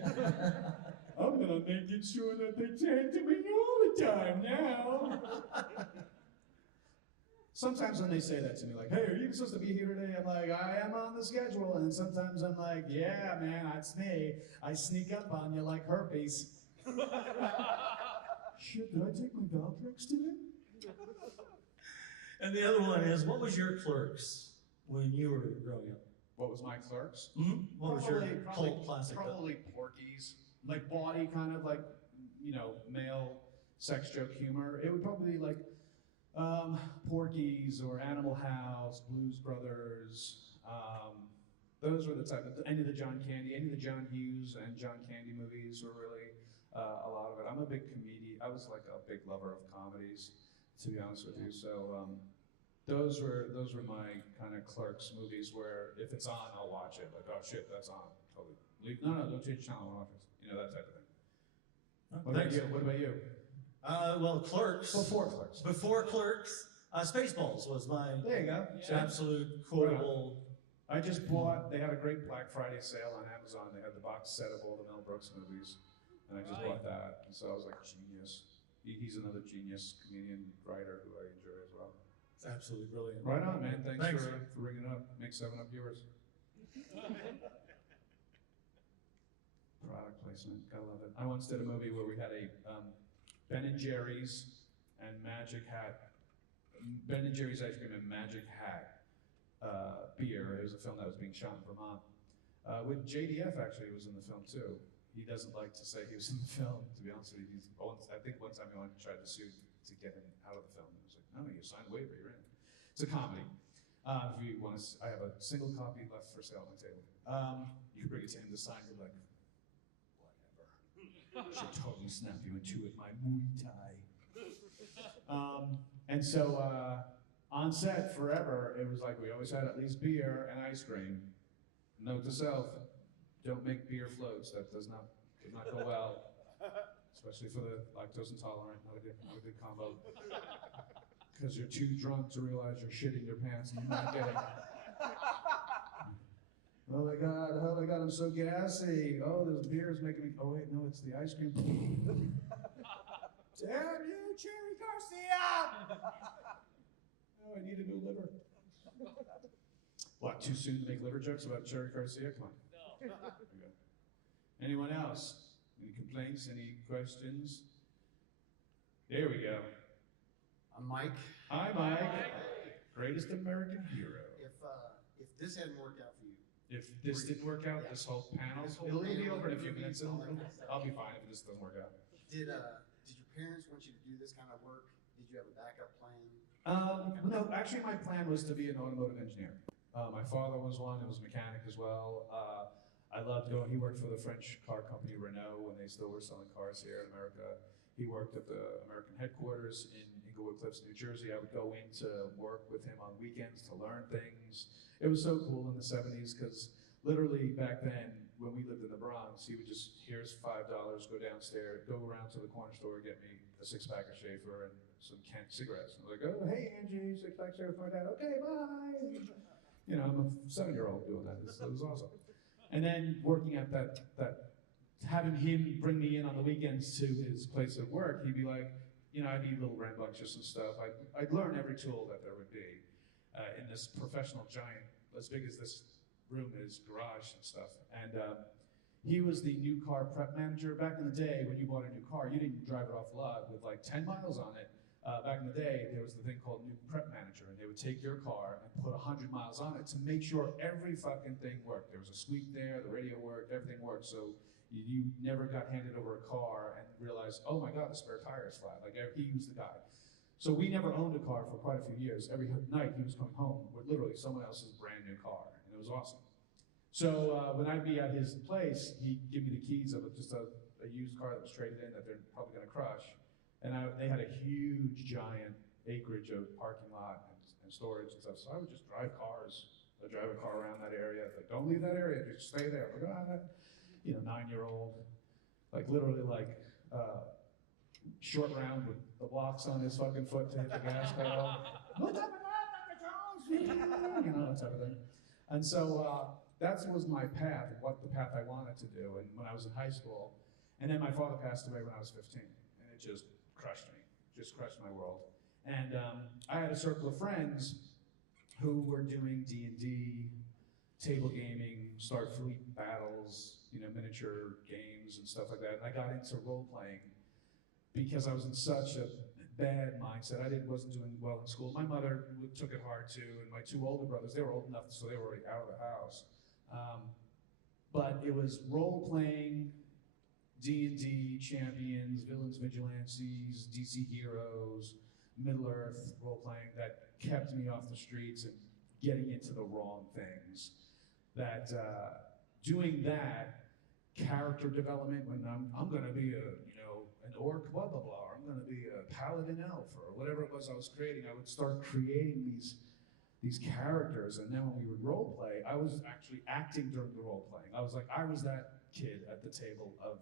I'm gonna make it sure that they tend to me all the time now. Sometimes when they say that to me, like, hey, are you supposed to be here today? I'm like, I am on the schedule. And sometimes I'm like, yeah, man, that's me. I sneak up on you like herpes. Shit, did I take my Valtrex today? And the other one is, what was your Clerks when you were growing up? What was my Clerks? Mm-hmm. What was your cult classic? Probably Porky's. Like bawdy kind of like, you know, male sex joke humor. It would probably be like Porky's or Animal House, Blues Brothers. Those were the type of, any of the John Hughes and John Candy movies were really a lot of it. I'm a big comedian. I was like a big lover of comedies, to be honest with you. So those were my kind of Clerks movies where if it's on, I'll watch it. Like, oh shit, that's on. Totally. No, don't change channel, I'll watch it. You know, that type of thing. What about you? What about you? Well, Clerks. Before Clerks. Before Clerks, Spaceballs was my there you go. absolute quotable. I just bought, they had a great Black Friday sale on Amazon. They had the box set of all the Mel Brooks movies. And I just bought that. And so I was like, genius. He's another genius comedian, writer who I enjoy as well. It's absolutely brilliant. Right on, man. Thanks. For ringing up. Make 7 up yours. Product placement. Gotta love it. I once did a movie where we had a Ben and Jerry's and Magic Hat, Ben and Jerry's ice cream and Magic Hat beer. It was a film that was being shot in Vermont. With JDF actually was in the film too. He doesn't like to say he was in the film, to be honest with you. I think one time he wanted to try to sue to get him out of the film. He was like, no, you signed the waiver, you're in. It's a comedy. If you want to, I have a single copy left for sale on my table. You can bring it to him to sign. You're like, whatever. Should totally snap you into it, my Muay Thai. And so on set forever, it was like we always had at least beer and ice cream. Note to self: don't make beer floats. That does not go well, especially for the lactose intolerant. Not a good combo. Because you're too drunk to realize you're shitting your pants and you're not getting. Oh my God, I'm so gassy. Oh, this beer is making me, oh wait, no, it's the ice cream. Damn you, Cherry Garcia! Oh, I need a new liver. What, too soon to make liver jokes about Cherry Garcia? Come on. No. Okay. Anyone else? Any complaints, any questions? There we go. I'm Mike. Hi, Mike. Greatest American hero. If this hadn't worked out for you. If this didn't work out, this whole panel, it'll be over in a few minutes. I'll be fine if this doesn't work out. Did your parents want you to do this kind of work? Did you have a backup plan? No, actually my plan was to be an automotive engineer. My father was one, he was a mechanic as well. I loved going, he worked for the French car company Renault when they still were selling cars here in America. He worked at the American headquarters in Inglewood Cliffs, New Jersey. I would go in to work with him on weekends to learn things. It was so cool in the 70s because literally back then when we lived in the Bronx, he would just, here's $5, go downstairs, go around to the corner store, get me a 6-pack of Schaefer and some Kent cigarettes. And I was like, oh, hey Angie, 6-pack Schaefer for my dad. Okay, bye. You know, I'm a 7-year-old doing that. It was awesome. And then working at that having him bring me in on the weekends to his place of work, he'd be like, you know, I need little rambunctious and stuff. I'd learn every tool that there would be in this professional giant, as big as this room is, garage and stuff. And he was the new car prep manager. Back in the day, when you bought a new car, you didn't drive it off the lot with like 10 miles on it. Back in the day, there was the thing called new prep manager, and they would take your car and put 100 miles on it to make sure every fucking thing worked. There was a squeak there, the radio worked, everything worked. So you never got handed over a car and realized, oh my God, the spare tire is flat. Like he was the guy. So we never owned a car for quite a few years. Every night he was coming home with literally someone else's brand new car, and it was awesome. So when I'd be at his place, he'd give me the keys of just a used car that was traded in that they're probably gonna crush. And they had a huge, giant acreage of parking lot and storage and stuff. So I would just drive cars. I'd drive a car around that area. Like, don't leave that area, just stay there. Like, you know, 9-year-old, like literally like short round with the blocks on his fucking foot to hit the gas pedal. What's up with that, Dr. Jones? You know, that type of thing. And so that was my path, what the path I wanted to do. And when I was in high school, and then my father passed away when I was 15, and it just crushed me, just crushed my world. And I had a circle of friends who were doing D&D, table gaming, Starfleet battles, you know, miniature games and stuff like that. And I got into role-playing because I was in such a bad mindset. I wasn't doing well in school. My mother took it hard too, and my 2 older brothers, they were old enough, so they were already out of the house. But it was role-playing, D&D, champions, villains, vigilantes, DC heroes, Middle-earth role-playing that kept me off the streets and getting into the wrong things. That doing that, character development, when I'm gonna be an orc, blah, blah, blah, or I'm gonna be a paladin elf, or whatever it was I was creating, I would start creating these characters, and then when we would role play, I was actually acting during the role playing. I was that kid at the table of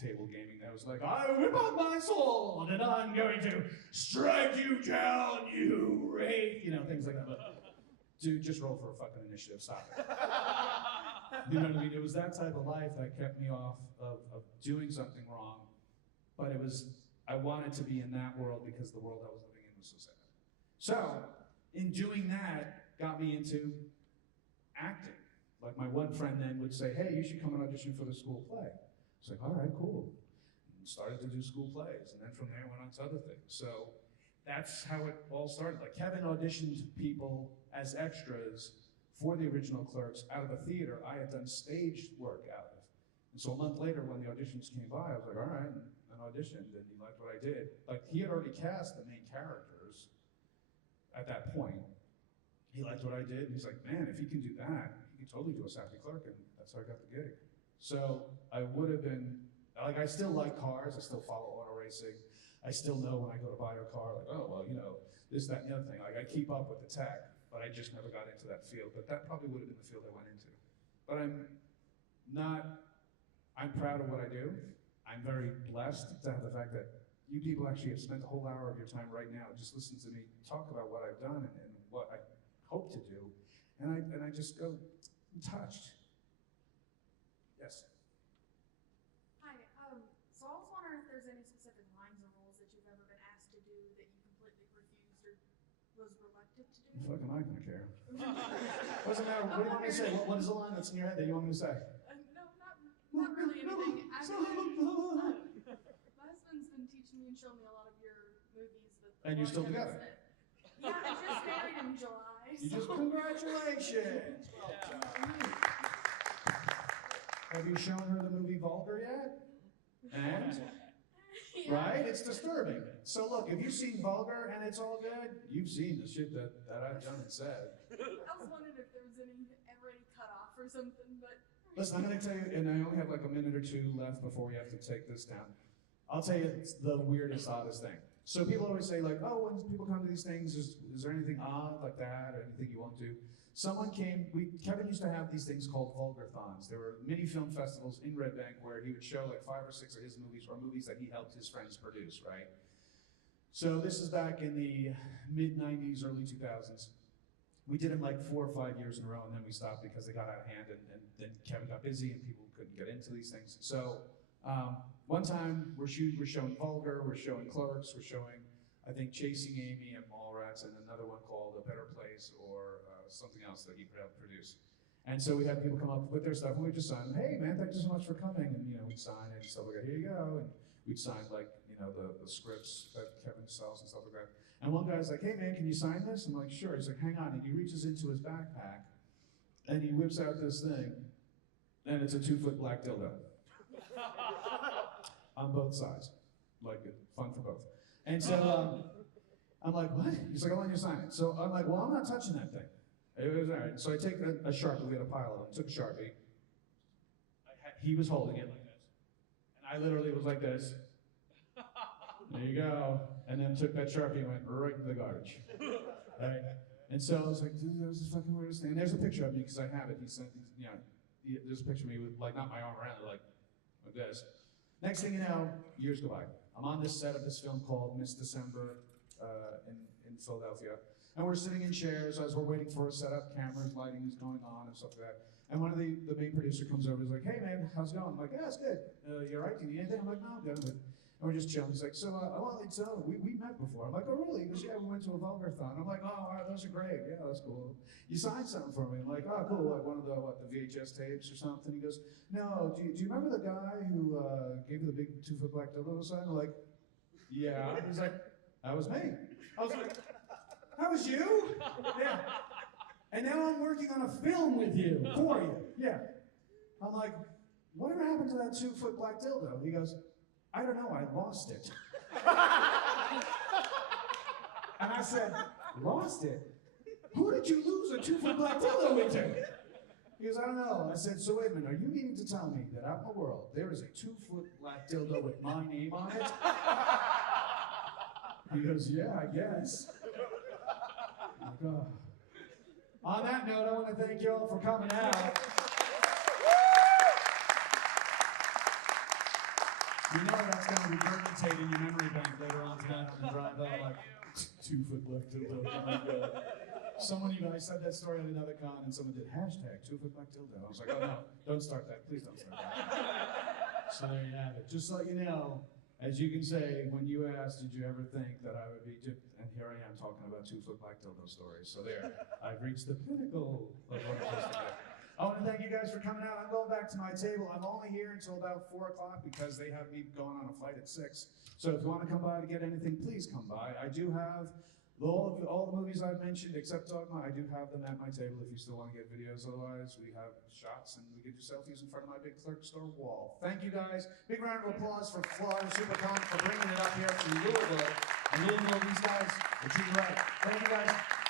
table gaming that was like, I whip out my sword and I'm going to strike you down, you wraith, you know, things like that. But dude, just roll for a fucking initiative, stop it. You know what I mean? It was that type of life that kept me off of doing something wrong. But I wanted to be in that world because the world I was living in was so sad. So, in doing that, got me into acting. Like my one friend then would say, hey, you should come and audition for the school play. It's like, all right, cool. and started to do school plays, and then from there went on to other things. So that's how it all started. Like Kevin auditioned people as extras for the original Clerks out of a theater I had done stage work out of. And so a month later when the auditions came by, I was like, all right, and auditioned, and he liked what I did. Like, he had already cast the main characters at that point. He liked what I did, and he's like, man, if he can do that, he can totally do a sappy clerk, and that's how I got the gig. So I would have been, like, I still like cars, I still follow auto racing. I still know when I go to buy a car, like, oh, well, you know, this, that, and the other thing. Like, I keep up with the tech, but I just never got into that field. But that probably would have been the field I went into. But I'm proud of what I do. I'm very blessed to have the fact that you people actually have spent a whole hour of your time right now just listening to me talk about what I've done and what I hope to do. And I just go, I'm touched. Yes? Hi, so I was wondering if there's any specific lines or roles that you've ever been asked to do that you completely refused or was reluctant to do? Fuck am I gonna care? What's the matter? What do you want me to say? What is the line that's in your head that you want me to say? No, not really anything. My husband's been teaching me and showing me a lot of your movies. And you're still together? Yeah, I just married in July. You just, congratulations! Have you shown her the movie Vulgar yet? And? Yeah. Right? It's disturbing. So look, if you've seen Vulgar and it's all good, you've seen the shit that I've done and said. I was wondering if there was ever any cutoff or something, but... Listen, I'm gonna tell you, and I only have like a minute or two left before we have to take this down. I'll tell you it's the weirdest, oddest thing. So people always say like, oh, when people come to these things, is there anything odd like that or anything you won't do? Someone came, Kevin used to have these things called Vulgar-thons. There were mini film festivals in Red Bank where he would show like 5 or 6 of his movies or movies that he helped his friends produce, right? So this is back in the mid-90s, early 2000s. We did them like 4 or 5 years in a row, and then we stopped because they got out of hand, and then Kevin got busy, and people couldn't get into these things. So one time we're showing Vulgar, we're showing Clerks, we're showing, I think, Chasing Amy and Mallrats, and another one called A Better Place or something else that he helped produce. And so we had people come up with their stuff, and we just sign, hey man, thank you so much for coming, and we'd sign it and stuff like that. Here you go, and we'd sign like the scripts that Kevin sells and stuff like that. And one guy's like, hey man, can you sign this? I'm like, sure. He's like, hang on. And he reaches into his backpack and he whips out this thing, and it's a 2-foot black dildo. On both sides. Like, fun for both. And so I'm like, what? He's like, I want you to sign it. So I'm like, well, I'm not touching that thing. It was all right. So I take a Sharpie, we had a pile of them, took a Sharpie. He was holding it like this. And I literally was like this. There you go. And then took that Sharpie and went right in the garbage. Right? And so I was like, dude, that was the fucking weirdest thing. And there's a picture of me, because I have it. He sent, there's a picture of me with, like, not my arm around it, like this. Next thing you know, years go by. I'm on this set of this film called Miss December in Philadelphia. And we're sitting in chairs as we're waiting for a setup, cameras, lighting is going on and stuff like that. And one of the main producer comes over and is like, hey man, how's it going? I'm like, yeah, it's good. You all right? Do you need anything? I'm like, no, I'm good. And we're just chilling. He's like, so I want to let you know, we met before. I'm like, oh really? He goes, yeah, we went to a Vulgar-thon. I'm like, oh, all right, those are great. Yeah, that's cool. You signed something for me. I'm like, oh, cool, like one of the VHS tapes or something. He goes, no, do you remember the guy who gave you the big 2-foot black dildo sign? I'm like, yeah. He's like, that was me. I was like, that was you? Yeah. And now I'm working on a film with you, for you. Yeah. I'm like, whatever happened to that 2-foot black dildo? He goes, I don't know, I lost it. And I said, lost it? Who did you lose a 2-foot black dildo into? He goes, I don't know. I said, so wait a minute, are you meaning to tell me that out in the world, there is a 2-foot black dildo with my name on it? He goes, yeah, I guess. I'm like, oh. On that note, I want to thank you all for coming out. You know that's going to be regurgitated in your memory bank later on tonight on the drive out, like, 2-foot black dildo. Oh my God. Someone, I said that story at another con, and someone did hashtag 2-foot black dildo. I was like, oh no, don't start that. Please don't start that. So there you have it. Just so you know, as you can say, when you asked, did you ever think that I would be, and here I am talking about 2-foot black dildo stories. So there, I've reached the pinnacle of what I'm supposed to do. I want to thank you guys for coming out. I'm going back back to my table. I'm only here until about 4 o'clock because they have me going on a flight at 6. So if you want to come by to get anything, please come by. I do have all the movies I've mentioned except Dogma. I do have them at my table if you still want to get videos. Otherwise, we have shots and we can do selfies in front of my big clerk store wall. Thank you guys. Big round of applause for Florida Supercom for bringing it up here from Louisville. And Louisville, these guys are treated right. Thank you guys.